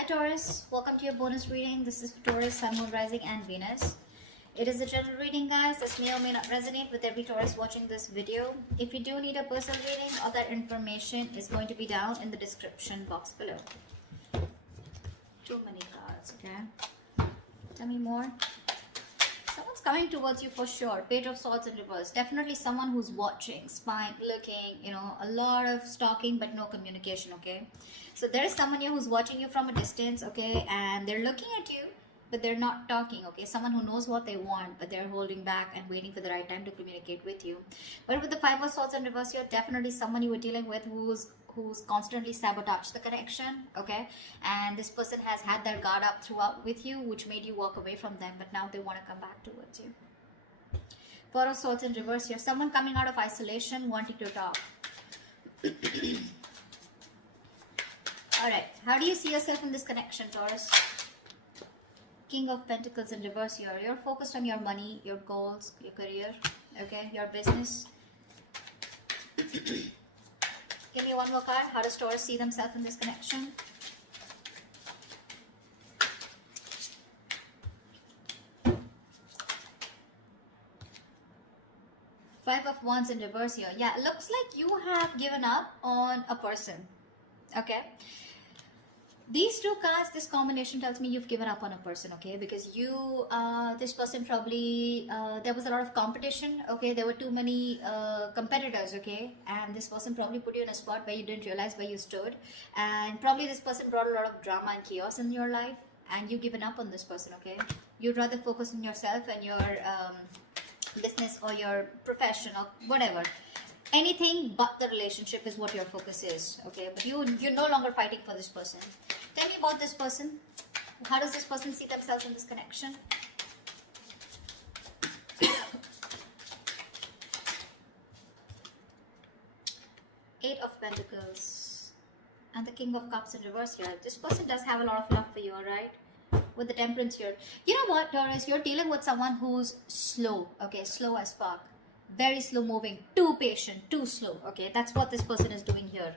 Hi Taurus, welcome to your bonus reading. This is for Taurus, Sun, Moon, Rising and Venus. It is a general reading, guys. This may or may not resonate with every Taurus watching this video. If you do need a personal reading, all that information is going to be down in the description box below. Too many cards, okay? Tell me more. Someone's coming towards you for sure. Page of Swords in reverse. Definitely someone who's watching, spying, looking, a lot of stalking but no communication, okay? So there is someone here who's watching you from a distance, okay? And they're looking at you, but they're not talking, okay? Someone who knows what they want, but they're holding back and waiting for the right time to communicate with you. But with the Five of Swords in reverse, you're definitely someone you were dealing with who's constantly sabotaged the connection, okay? And this person has had their guard up throughout with you, which made you walk away from them, but now they want to come back towards you. Four of Swords in reverse here. Someone coming out of isolation, wanting to talk. Alright, how do you see yourself in this connection, Taurus? King of Pentacles in reverse here. You're focused on your money, your goals, your career, okay, your business. Give me one more card. How does Taurus see themselves in this connection? Five of Wands in reverse here. Yeah, it looks like you have given up on a person, okay? These two cards, this combination tells me you've given up on a person, okay? Because you, this person probably, there was a lot of competition, okay? There were too many competitors, okay? And this person probably put you in a spot where you didn't realize where you stood. And probably this person brought a lot of drama and chaos in your life. And you've given up on this person, okay? You'd rather focus on yourself and your business or your profession or whatever. Anything but the relationship is what your focus is, okay? But you're no longer fighting for this person. Tell me about this person. How does this person see themselves in this connection? Eight of Pentacles and the King of Cups in reverse here. This person does have a lot of love for you, alright? With the Temperance here. You know what, Taurus? You're dealing with someone who's slow, okay? Slow as fuck. Very slow moving. Too patient. Too slow, okay? That's what this person is doing here.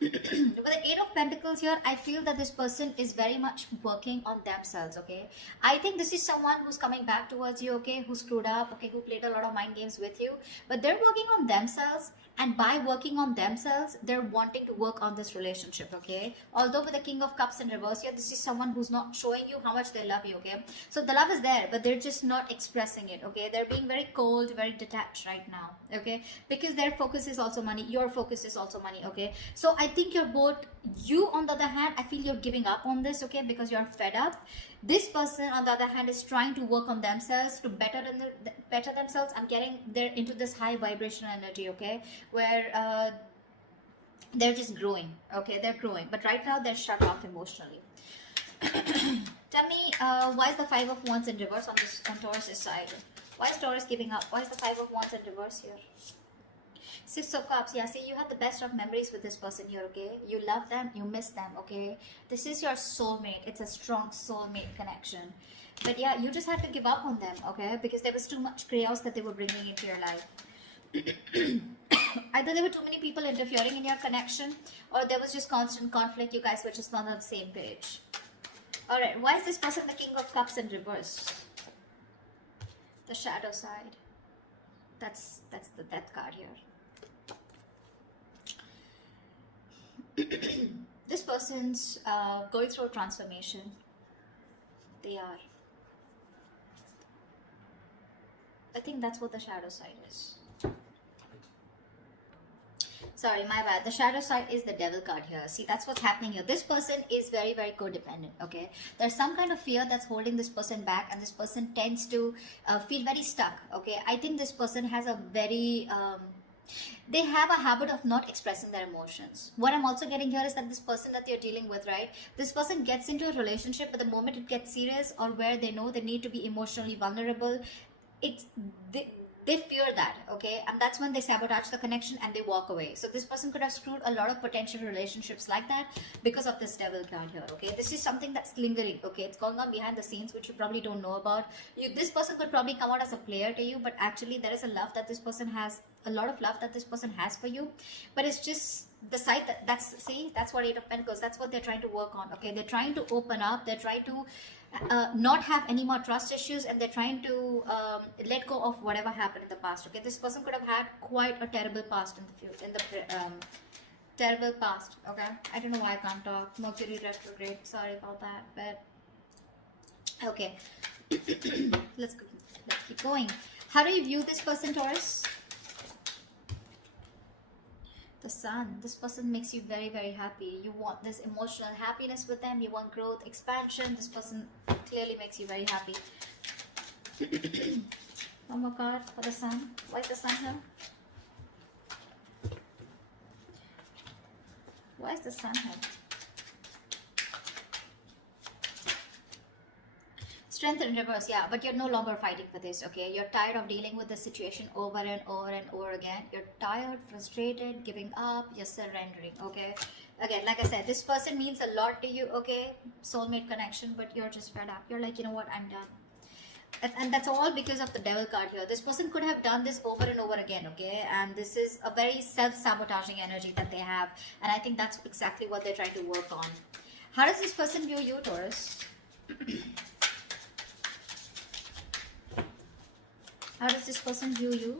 With the Eight of Pentacles here, I feel that this person is very much working on themselves, okay? I think this is someone who's coming back towards you, okay? Who screwed up, okay? Who played a lot of mind games with you. But they're working on themselves. And by working on themselves, they're wanting to work on this relationship, okay? Although with the King of Cups in reverse here, this is someone who's not showing you how much they love you, okay? So the love is there, but they're just not expressing it, okay? They're being very cold, very detached right now, okay? Because their focus is also money. Your focus is also money, okay? So I think you're both, you on the other hand, I feel you're giving up on this, okay? Because you're fed up. This person on the other hand is trying to work on themselves to better themselves and getting there into this high vibration energy, okay? Where they're just growing, okay? They're growing, but right now they're shut off emotionally. Tell me, why is the Five of Wands in reverse on Taurus's side? Why is Taurus giving up? Why is the Five of Wands in reverse here? Six of Cups. Yeah, see, you had the best of memories with this person here, okay? You love them, you miss them, okay? This is your soulmate. It's a strong soulmate connection. But yeah, you just had to give up on them, okay? Because there was too much chaos that they were bringing into your life. Either there were too many people interfering in your connection, or there was just constant conflict. You guys were just not on the same page. Alright, why is this person the King of Cups in reverse? The shadow side. That's the death card here. This person's going through a transformation. They are. I think that's what the shadow side is. Sorry, my bad. The shadow side is the devil card here. See, that's what's happening here. This person is very, very codependent, okay? There's some kind of fear that's holding this person back, and this person tends to feel very stuck, okay? I think this person has a very... they have a habit of not expressing their emotions. What I'm also getting here is that this person that you're dealing with, right? This person gets into a relationship, but the moment it gets serious or where they know they need to be emotionally vulnerable, they fear that, okay? And that's when they sabotage the connection and they walk away. So this person could have screwed a lot of potential relationships like that because of this devil card here, okay? This is something that's lingering, okay? It's going on behind the scenes, which you probably don't know about. This person could probably come out as a player to you, but actually there is a love that this person has a lot of love that this person has for you, but it's just the side that's what Eight of Pentacles, that's what they're trying to work on. Okay, they're trying to open up, they're trying to not have any more trust issues, and they're trying to let go of whatever happened in the past. Okay, this person could have had quite a terrible past in the future, in the terrible past. Okay, I don't know why I can't talk. Mercury retrograde, sorry about that, but okay. let's keep going. How do you view this person, Taurus? The Sun. This person makes you very, very happy. You want this emotional happiness with them. You want growth, expansion. This person clearly makes you very happy. One more card for the Sun. Why is the Sun here? Why is the Sun here? Strength in reverse, yeah, but you're no longer fighting for this, okay? You're tired of dealing with the situation over and over and over again. You're tired, frustrated, giving up, you're surrendering, okay? Again, like I said, this person means a lot to you, okay? Soulmate connection, but you're just fed up. You're like, you know what, I'm done. And that's all because of the Devil card here. This person could have done this over and over again, okay? And this is a very self-sabotaging energy that they have. And I think that's exactly what they're trying to work on. How does this person view you, Taurus? How does this person view you?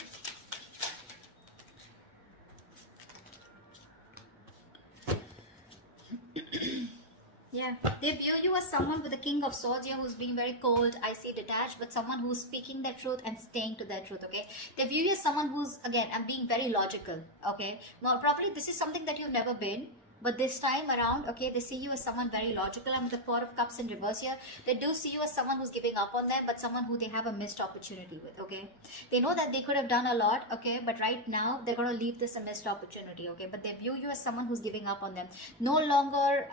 Yeah, they view you as someone with the King of Swords here who's being very cold, icy, detached, but someone who's speaking their truth and staying to their truth, okay? They view you as someone who's, again, I'm being very logical, okay? Now, probably this is something that you've never been, but this time around, okay, they see you as someone very logical. And with the Four of Cups in reverse here, they do see you as someone who's giving up on them, but someone who they have a missed opportunity with, okay? They know that they could have done a lot, okay, but right now they're going to leave this a missed opportunity, okay? But they view you as someone who's giving up on them. No longer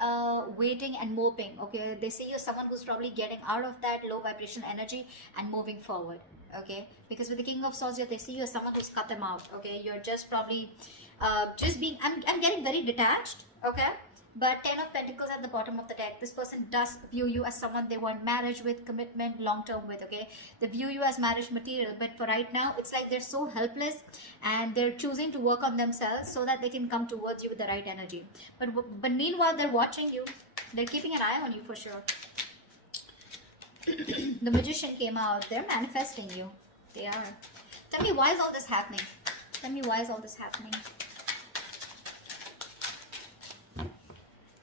waiting and moping, okay? They see you as someone who's probably getting out of that low vibration energy and moving forward, okay? Because with the King of Swords here, they see you as someone who's cut them out, okay? You're just probably just being, I'm getting very detached, okay? But Ten of Pentacles at the bottom of the deck, this person does view you as someone they want marriage with, commitment, long-term with, okay? They view you as marriage material, but for right now, it's like they're so helpless and they're choosing to work on themselves so that they can come towards you with the right energy. But meanwhile, they're watching you. They're keeping an eye on you for sure. The Magician came out. They're manifesting you. They are. Tell me, why is all this happening? Tell me, why is all this happening?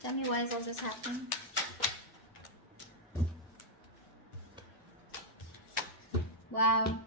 Tell me, why is all this happening? Wow.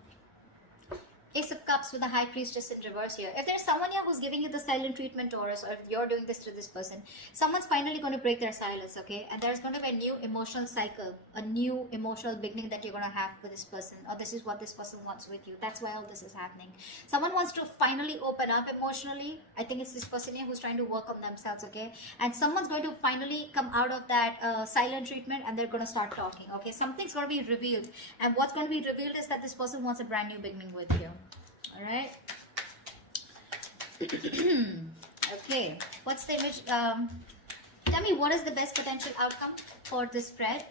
Ace of Cups with the High Priestess in reverse here. If there's someone here who's giving you the silent treatment, Taurus, or if you're doing this to this person, someone's finally going to break their silence, okay? And there's going to be a new emotional cycle, a new emotional beginning that you're going to have with this person, or this is what this person wants with you. That's why all this is happening. Someone wants to finally open up emotionally. I think it's this person here who's trying to work on themselves, okay? And someone's going to finally come out of that silent treatment and they're going to start talking, okay? Something's going to be revealed. And what's going to be revealed is that this person wants a brand new beginning with you. All right. Okay. What's the image? Tell me, what is the best potential outcome for this spread?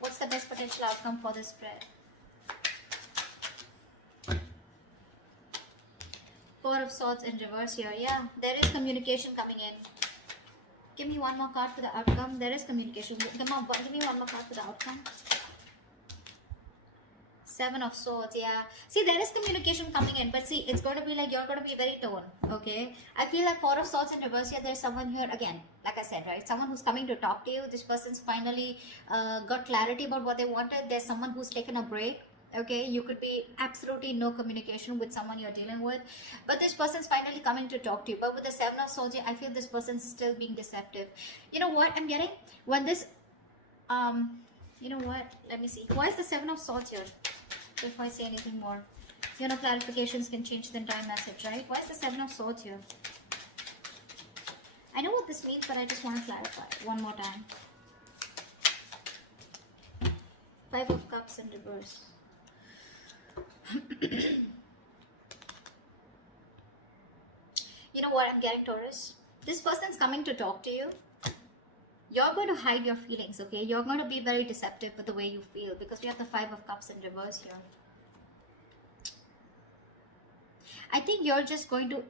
What's the best potential outcome for this spread? Four of Swords in reverse here. Yeah, there is communication coming in. Give me one more card for the outcome. There is communication. Come on, give me one more card for the outcome. Seven of Swords, yeah. See, there is communication coming in, but see, it's going to be like you're going to be very torn, okay? I feel like Four of Swords in reverse here, there's someone here, again, like I said, right? Someone who's coming to talk to you. This person's finally got clarity about what they wanted. There's someone who's taken a break, okay? You could be absolutely no communication with someone you're dealing with, but this person's finally coming to talk to you. But with the Seven of Swords here, I feel this person's still being deceptive. You know what I'm getting? When this, you know what? Let me see. Why is the Seven of Swords here? Before I say anything more, you know, clarifications can change the entire message, right? Why is the Seven of Swords here? I know what this means, but I just want to clarify one more time. Five of Cups in reverse. You know what I'm getting, Taurus? This person's coming to talk to you. You're going to hide your feelings, okay? You're going to be very deceptive with the way you feel because we have the Five of Cups in reverse here. I think you're just going to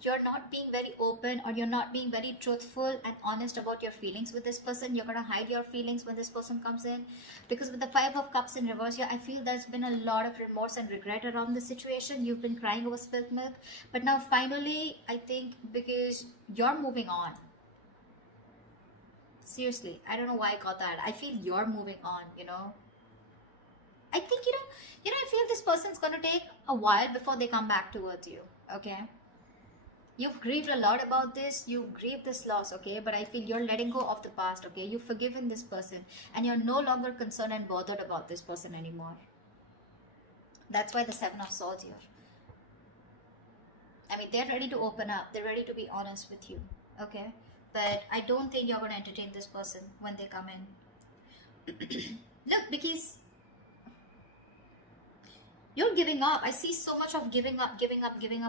you're not being very open, or you're not being very truthful and honest about your feelings with this person. You're going to hide your feelings when this person comes in, because with the Five of Cups in reverse here, I feel there's been a lot of remorse and regret around the situation. You've been crying over spilled milk, but now finally, I think because you're moving on. Seriously, I don't know why I got that. I feel you're moving on, you know. I think, I feel this person's going to take a while before they come back towards you. Okay, you've grieved a lot about this, you've grieved this loss, okay, but I feel you're letting go of the past, okay, you've forgiven this person, and you're no longer concerned and bothered about this person anymore. That's why the Seven of Swords here. I mean, they're ready to open up, they're ready to be honest with you, okay, but I don't think you're going to entertain this person when they come in. Look, because you're giving up. I see so much of giving up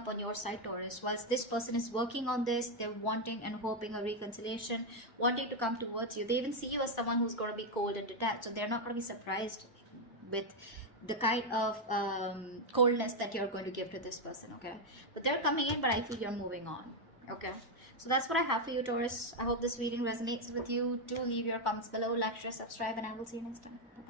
on your side, Taurus. Whilst this person is working on this, they're wanting and hoping a reconciliation, wanting to come towards you. They even see you as someone who's going to be cold and detached, so they're not going to be surprised with the kind of coldness that you're going to give to this person, okay? But they're coming in, but I feel you're moving on, okay? So that's what I have for you, Taurus. I hope this reading resonates with you. Do leave your comments below, like, share, subscribe, and I will see you next time. Bye-bye.